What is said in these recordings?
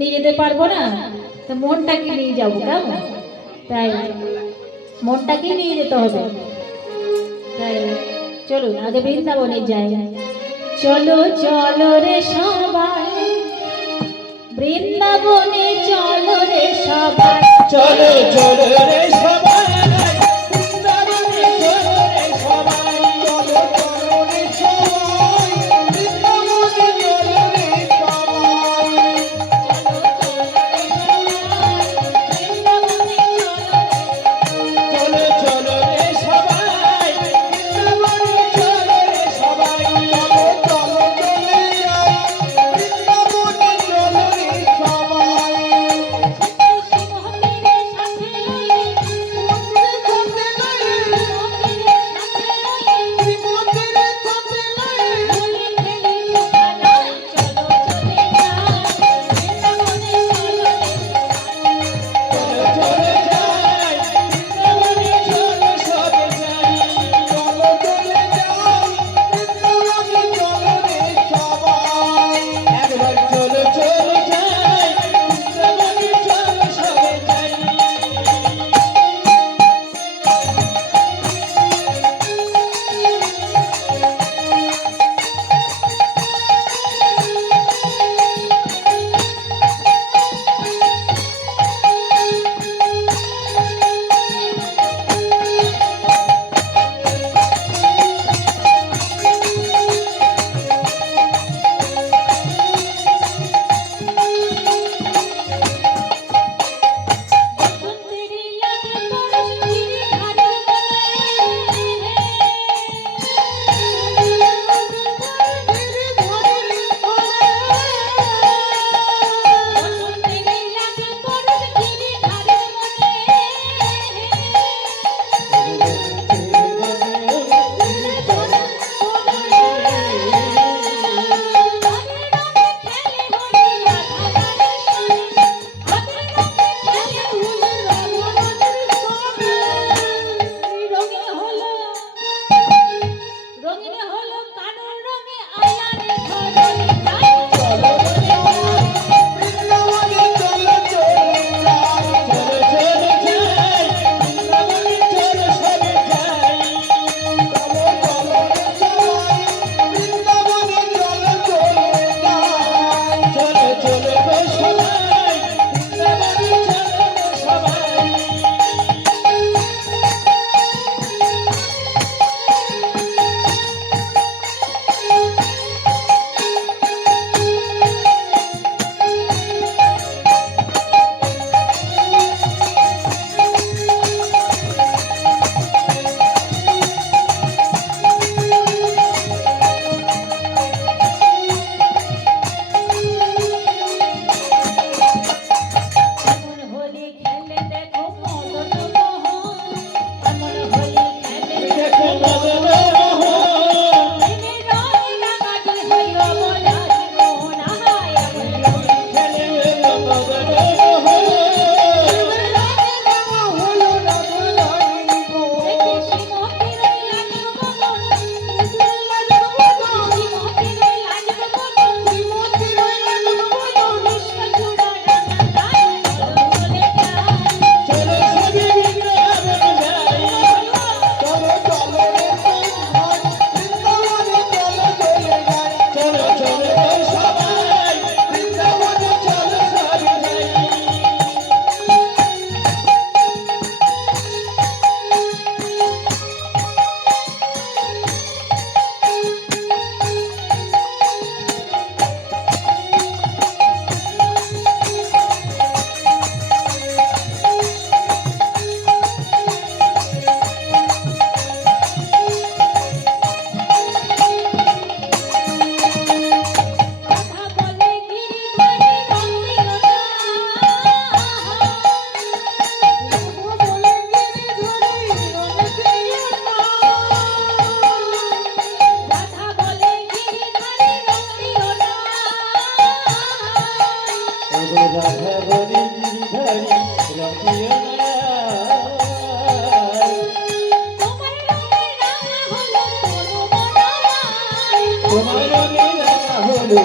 নিয়ে যেতে পারবো না, তো মনটাকে নিয়ে যাবো, কেমন? তাই মনটাকেই নিয়ে যেতে হবে। তাই চলুন আগে বৃন্দাবনে যাই। চলো চলো রে সবাই বৃন্দাবনে, চলো রে সবাই, চলো চলো রে সবাই বৃন্দাবনে, চলো রে সবাই, চলো চলো রে সবাই বৃন্দাবনে, চলো রে সবাই, চলো চলো রে সবাই বৃন্দাবনে, চলো রে সবাই, চলো চলো চলে যাই বৃন্দাবনে, চলো রে সবাই। তোমার রঙে রাঙা হলো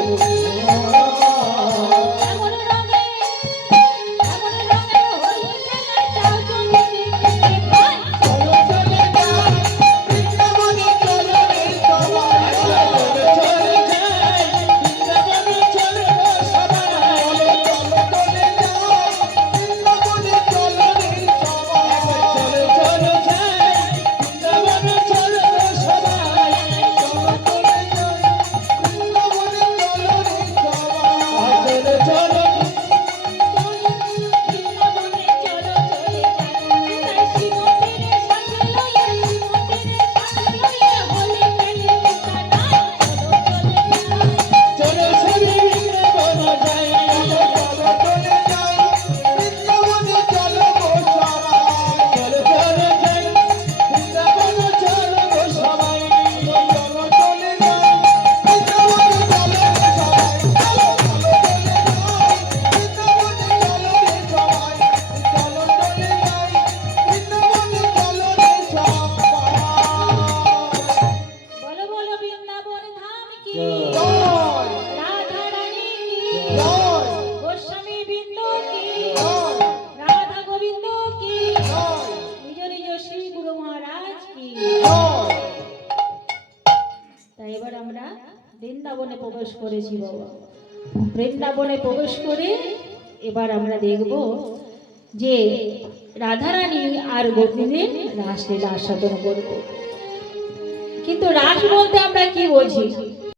বৃন্দাবনে প্রবেশ করেছি বাবা। বৃন্দাবনে প্রবেশ করে এবার আমরা দেখব যে রাধারানী আর গোপিনীর রাসলীলা আস্বাদন করব। কিন্তু রাস বলতে আমরা কি বুঝি?